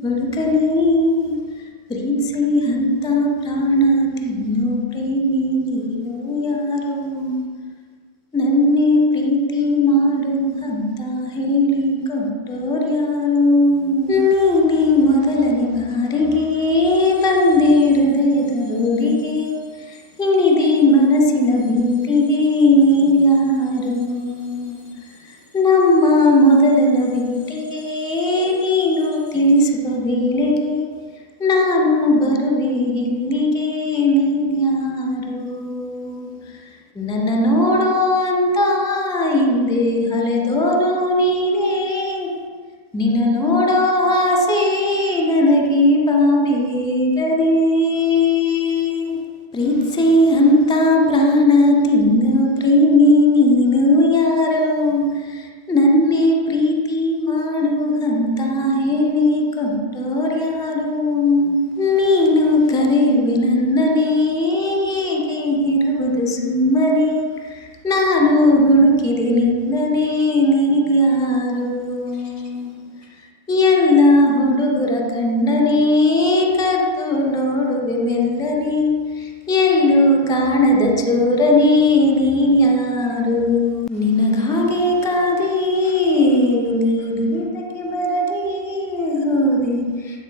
ಹುಡುಗನೇ ಪ್ರೀತಿಸಿ ಹಂತ ಪ್ರಾಣ ತಿಂದು ಪ್ರೇಮಿ ನೀನು ಯಾರೋ ನನ್ನೇ ಪ್ರೀತಿ ಮಾಡು ಅಂತ ಹೇಳಿ ಕೊಟ್ಟೋರ್ಯಾರು ನೀನೇ ಮೊದಲನೇ ಬಾರಿಗೆ ಬಂದೆ ಹೃದಯದ ಊರಿಗೆ ಇಳಿದೆ ಮನಸ್ಸಿನ ಬೀದಿಗೆ ನೀರ್ಯಾರು ನಮ್ಮ ಮೊದಲನ ಭೇಟಿಗೆ ನೀನು ತಿಳಿಸುವ ವೇಳೆಗೆ ನಾನು ಬರುವೆ ಇಲ್ಲಿಗೆ ನೀನ್ಯಾರು ನನ್ನ ನೋಡೋ ಅಂತ ಹಿಂದೆ ಅಲೆದೋನು ನೀನೇ ನಿನ್ನ ನೋಡೋ ಆಸೆ ನನಗೆ ಬಾಬೇಗನೆ ಪ್ರೀತಿಸಿ ಅಂತ ಪ್ರಾಣ ತಿಂದ ಪ್ರೇಮಿ ನೀನು ಯಾರೋ ನನ್ನೇ ಪ್ರೀತಿ ಮಾಡು ಅಂತ ಹೇಳಿ ಕೊಟ್ಟೋರ್ಯಾರು ನೀನು ಕರೆಯುವೆ ನನ್ನನೇ ಹೇಗೆ ಇರುವುದು ಸುಮ್ಮನೆ ನಾನು ಹುಡುಕಿದೆ ನಿನ್ನನೇ ನೀನ್ಯಾರು ಎಲ್ಲ ಹುಡುಗರ ಕಣ್ಣನೇ ಕದ್ದು ನೋಡುವೆ ಮೆಲ್ಲನೆ ಎಲ್ಲೂ ಕಾಣದ ಚೋರನೇ ನೀನ್ಯಾರು ನಿನಗಾಗೆ ಕಾದೆ ನೀನು ಇದಕ್ಕೆ ಬರದೆ ಹೋದೆ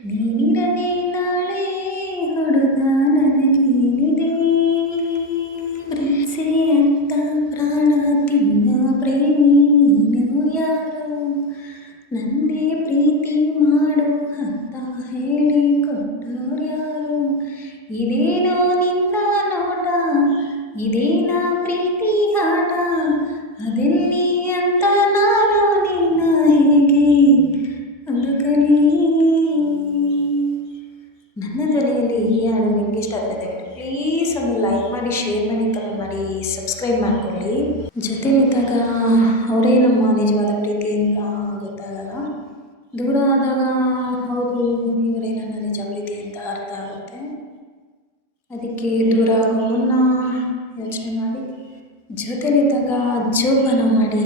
ನೀನಿರದೆ ನಾಳೆ ಹುಡುಗ ನನಗೇನಿದೆ ಪ್ರೀತಿಸಿ ಅಂತ ಪ್ರಾಣ ತಿನ್ನ ಪ್ರೇಮಿ ನೀನು ಯಾರು ನನ್ನೇ ಪ್ರೀತಿ ಮಾಡು ಅಂತ ಹೇಳಿ ಕೊಟ್ಟೋರ್ಯಾರು ಇದೇನೋ ನಿನ್ನ ನೋಟ ಇದೇನಾ ಪ್ರೀತಿ ಆಟ ಅದೆಲ್ಲಿ ಅಂತ ನಾನು ನಿನ್ನ ಹೇಗೆ ಹುಡುಗನೇ ನನ್ನ ಧ್ವನಿಯಲ್ಲಿ ಈ ಹಾಡು ನಿಮಗೆ ಇಷ್ಟ ಆಗುತ್ತೆ ಪ್ಲೀಸ್ ಒಂದು ಲೈಕ್ ಮಾಡಿ ಶೇರ್ ಮಾಡಿ ಕಮೆಂಟ್ ಮಾಡಿ ಸಬ್ಸ್ಕ್ರೈಬ್ ಮಾಡಿಕೊಳ್ಳಿ ಜೊತೆಲಿದ್ದಾಗ ಅವರೇ ನಮ್ಮ ನಿಜವಾದ ಪ್ರೀತಿ ಅಂತ ಗೊತ್ತಾಗಲ್ಲ ದೂರ ಆದಾಗ ಹೌದು ಇವರೇ ನನ್ನ ನಿಜ ಪ್ರೀತಿ ಅಂತ ಅರ್ಥ ಆಗುತ್ತೆ ಅದಕ್ಕೆ ದೂರ ಆಗೋ ಮುನ್ನ ಯೋಚನೆ ಮಾಡಿ ಜೊತೆಲಿದ್ದಾಗ ಜೋಪಾನ ಮಾಡಿ